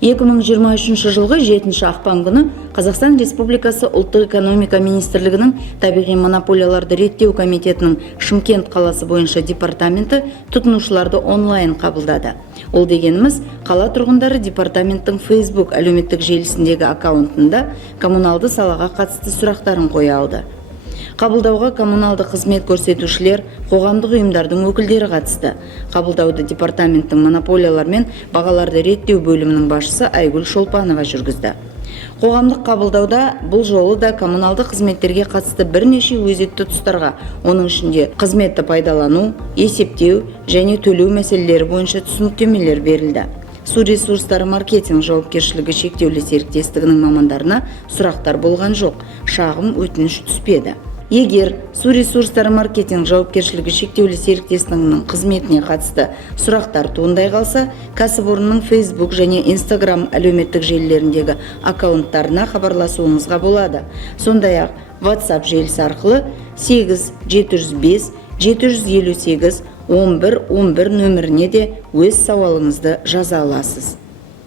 2023 жылғы 7 ақпан күні Қазақстан Республикасы ұлттық экономика министрлігінің табиғи монополияларды реттеу комитетінің Шымкент қаласы бойынша департаменті тұтынушыларды онлайн қабылдады. Ол дегеніміз, қала тұрғындары департаменттің Facebook әлеуметтік желісіндегі аккаунтында коммуналды салаға қатысты сұрақтарын қоя алды. Қабылдауға коммуналды қызмет көрсетушілер, қоғамдық ұйымдардың өкілдері қатысты. Қабылдауды департаменттің монополиялар мен бағаларды реттеу бөлімінің басшысы Айгүл Шолпанова жүргізді. Қоғамдық қабылдауда бұл жолы да коммуналды қызметтерге қатысты бірнеше өзекті тұстарға, оның ішінде қызметті пайдалану, есептеу және төлеу мәселелері бойынша түсініктемелер берілді. Су ресурстары маркетинг жауапкершілігі шектеулі серіктестігінің мамандарына сұрақтар болған жоқ, шағым өтініш түспеді. Егер су ресурстары маркетинг жауапкершілігі шектеулі серіктестігінің қызметіне қатысты сұрақтар туындай қалса, кәсіпорынның Facebook және Instagram әлеуметтік желілеріндегі аккаунттарына хабарласуыңызға болады. Сондай-ақ WhatsApp желісі арқылы 8705 758 11 11 нөміріне де өз сауалыңызды жаза аласыз.